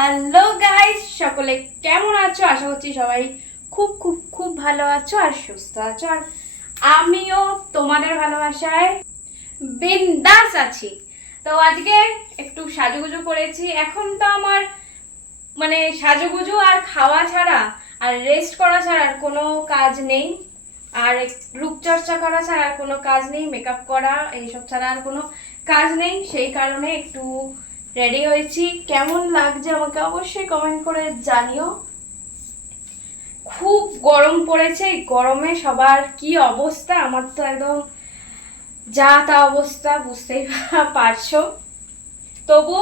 Hello guys, সকলে কেমন আছো? আশা করছি সবাই খুব খুব খুব ভালো আছো আর সুস্থ আছো। আর আমিও তোমাদের ভালোবাসায় বিন্দাস আছি। তো আজকে একটু সাজুগুজু করেছি। এখন তো আমার মানে সাজুগুজু আর খাওয়া ছাড়া আর রেস্ট করা ছাড়া আর কোনো কাজ নেই। আর রূপচর্চা করা ছাড়া আর কোনো কাজ নেই, মেকআপ করা এইসব ছাড়া আর কোনো কাজ নেই। সেই কারণে একটু রেডি হয়েছি। কেমন লাগছে আমাকে অবশ্যই কমেন্ট করে জানিও। খুব গরম পড়েছে, এই গরমে সবার কি অবস্থা, আমার তো একদম যা তা অবস্থা, বুঝতেই পারছো। তবু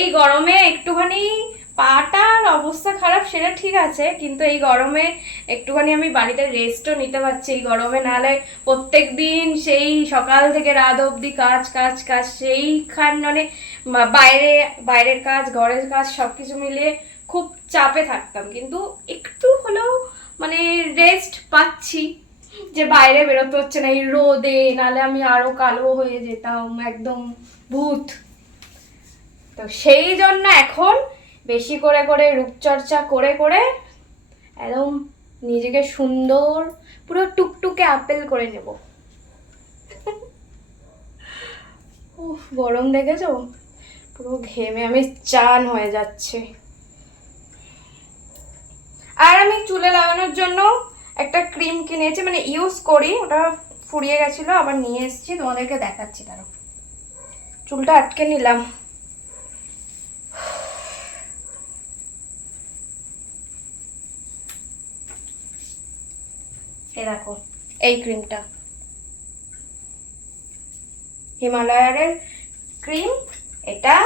এই গরমে একটুখানি পাটার অবস্থা খারাপ সেটা ঠিক আছে, কিন্তু এই গরমে একটুখানি আমি বাড়িতে রেস্টও নিতে পারছি এই গরমে। নাহলে প্রত্যেক দিন সেই সকাল থেকে রাত অবধি কাজ কাজ কাজ, সেইখান মানে বাইরের কাজ ঘরের কাজ সব কিছু মিলিয়ে খুব চাপে থাকতাম। কিন্তু একটু হলেও মানে রেস্ট পাচ্ছি, যে বাইরে বেরোতে হচ্ছে না এই রোদে, নাহলে আমি আরো কালো হয়ে যেতাম, একদম ভূত। তো সেই জন্য এখন বেশি করে করে রূপচর্চা করে করে একদম নিজেকে সুন্দর পুরো টুকটুকে আপেল করে নেব। উফ, গরম দেখেছো? পুরো ঘেমে আমি চান হয়ে যাচ্ছে। আর আমি চুলে লাগানোর জন্য একটা ক্রিম কিনেছি, মানে ইউজ করি, ওটা ফুরিয়ে গেছিলো, আবার নিয়ে এসেছি, তোমাদেরকে দেখাচ্ছি। তারও চুলটা আটকে নিলাম। এ দেখো এই ক্রিমটা, হিমালয়ারের ক্রিম এটা।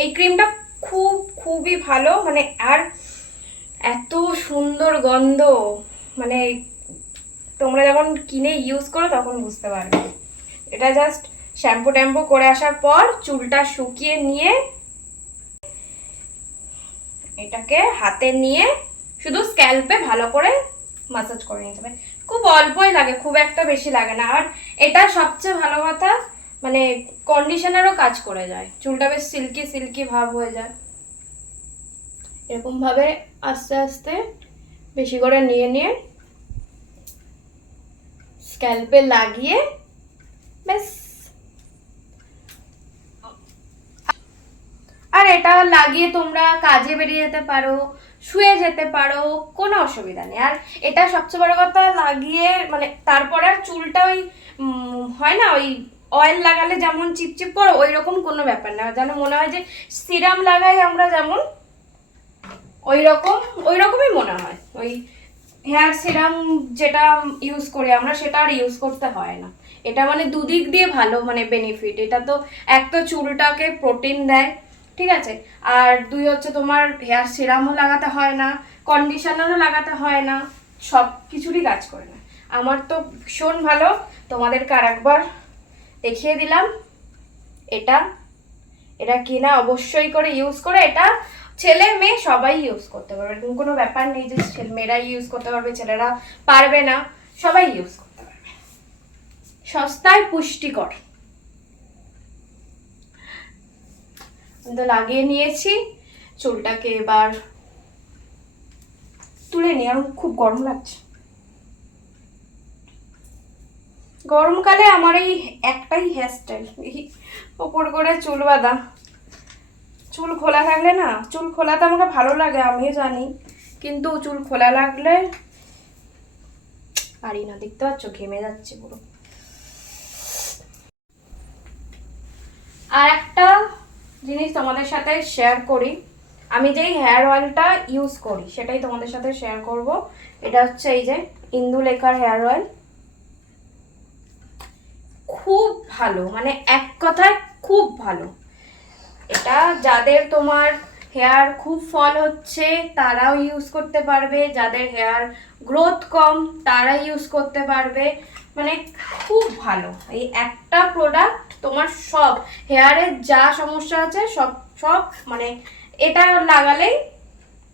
এই ক্রিমটা খুবই ভালো, মানে আর এত সুন্দর গন্ধ, মানে তোমরা যখন কিনে ইউজ করো তখন বুঝতে পারবে। এটা জাস্ট শ্যাম্পু ট্যাম্পু করে আসার পর চুলটা শুকিয়ে নিয়ে এটাকে হাতে নিয়ে শুধু স্ক্যাল্পে ভালো করে মাসাজ করে নিতে হবে। খুব অল্পই লাগে, খুব একটা বেশি লাগে না। আর এটা সবচেয়ে ভালো কথা, মানে কন্ডিশনারও কাজ করে যায়, চুলটা বেশ সিল্কি সিল্কি ভাব হয়ে যায়। এরকম ভাবে আস্তে আস্তে বেশি করে নিয়ে নিয়ে স্ক্যাল্পে লাগিয়ে ব্যাস। আর এটা লাগিয়ে তোমরা কাজে বেরিয়ে যেতে পারো, শুয়ে যেতে পারো, কোনো অসুবিধা নেই। আর এটা সবচেয়ে বড় কথা, লাগিয়ে মানে তারপর আর চুলটা ওই হয় না, ওই অয়েল লাগালে যেমন চিপচিপ করো, ওই রকম কোনো ব্যাপার না। যেন মনে হয় যে সিরাম লাগাই আমরা যেমন, ওই রকমই মনে হয়। ওই হেয়ার সিরাম যেটা ইউজ করি আমরা, সেটা আর ইউজ করতে হয় না। এটা মানে দুদিক দিয়ে ভালো, মানে বেনিফিট। এটা তো এক তো চুলটাকে প্রোটিন দেয়, ঠিক আছে, আর দুই হচ্ছে তোমার হেয়ার সিরামও লাগাতে হয় না, কন্ডিশনারও লাগাতে হয় না, সব কিছুরই কাজ করে না। আমার তো ভীষণ ভালো, তোমাদেরকে আর একবার দেখিয়ে দিলাম। এটা এটা কিনা অবশ্যই করে ইউজ করে, এটা ছেলে মেয়ে সবাই ইউজ করতে পারবে, এরকম কোনো ব্যাপার নেই যে মেয়েরাই ইউজ করতে পারবে ছেলেরা পারবে না, সবাই ইউজ করতে পারবে। সস্তায় পুষ্টিকর। তো লাগিয়ে নিয়েছি, চুলটাকে এবার তুলে নিই। আর খুব গরম লাগছে। গরমকালে আমার এই একটাই হেয়ার স্টাইল, ওপর করে চুল বাঁধা। চুল খোলা থাকলে না, চুল খোলাতে আমাকে ভালো লাগে, আমিও জানি, কিন্তু চুল খোলা লাগলে পারি না। দেখতে পাচ্ছ ঘেমে যাচ্ছে পুরো। আর একটা জিনিস তোমাদের সাথে শেয়ার করি, আমি যেই হেয়ার অয়েলটা ইউজ করি সেটাই তোমাদের সাথে শেয়ার করব। এটা হচ্ছে এই যে ইন্দুলেখার হেয়ার অয়েল। খুব ভালো, মানে এক কথায় খুব ভালো। এটা যাদের তোমার হেয়ার খুব ফল হচ্ছে তারাও ইউজ করতে পারবে, যাদের হেয়ার গ্রোথ কম তারা ইউজ করতে পারবে, মানে খুব ভালো। এই একটা প্রোডাক্ট তোমার সব হেয়ারের যা সমস্যা আছে সব সব মানে এটা লাগালেই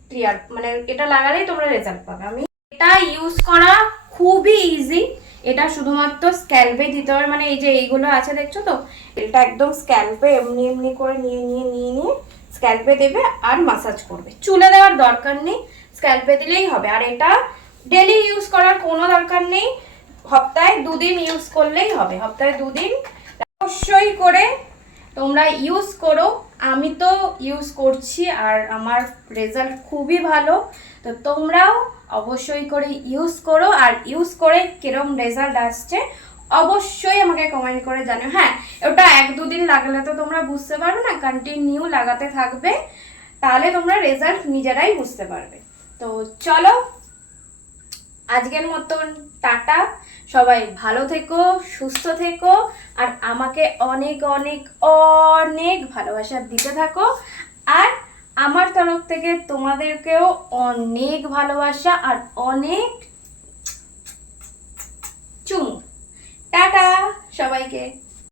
ক্লিয়ার, মানে এটা লাগালেই তোমরা রেজাল্ট পাবে। আমি এটা ইউজ করা খুবই ইজি। এটা শুধুমাত্র স্ক্যাল্পে দিতে হবে, মানে এই যে এইগুলো আছে দেখছো তো, এটা একদম স্ক্যাল্পে এমনি এমনি করে নিয়ে নিয়ে নিয়ে নিয়ে স্ক্যাল্পে দেবে আর মাসাজ করবে, চুলে দেওয়ার দরকার নেই, স্ক্যাল্পে দিলেই হবে। আর এটা ডেলি ইউজ করার কোনো দরকার নেই, সপ্তাহে 2 দিন ইউজ করলেই হবে, সপ্তাহে 2 দিন অবশ্যই করে তোমরা ইউজ করো। আমি তো ইউজ করছি আর আমার রেজাল্ট খুবই ভালো, তো তোমরাও অবশ্যই করে ইউজ করো। আর ইউজ করে কিরম রেজাল্ট আসছে অবশ্যই আমাকে কমেন্ট করে জানিও। হ্যাঁ, ওটা 1-2 দিন লাগলে তো তোমরা বুঝতে পারবে না, কন্টিনিউ লাগাতে থাকবে, তাহলে তোমরা রেজাল্ট নিজেরাই বুঝতে পারবে। তো চলো আজকের মতন টাটা, সবাই ভালো থেকো, সুস্থ থেকো, আর আমাকে অনেক অনেক অনেক ভালোবাসা দিতে থাকো। আর আমার তরফ থেকে তোমাদেরকেও অনেক ভালোবাসা আর অনেক চুমু। টাটা সবাইকে।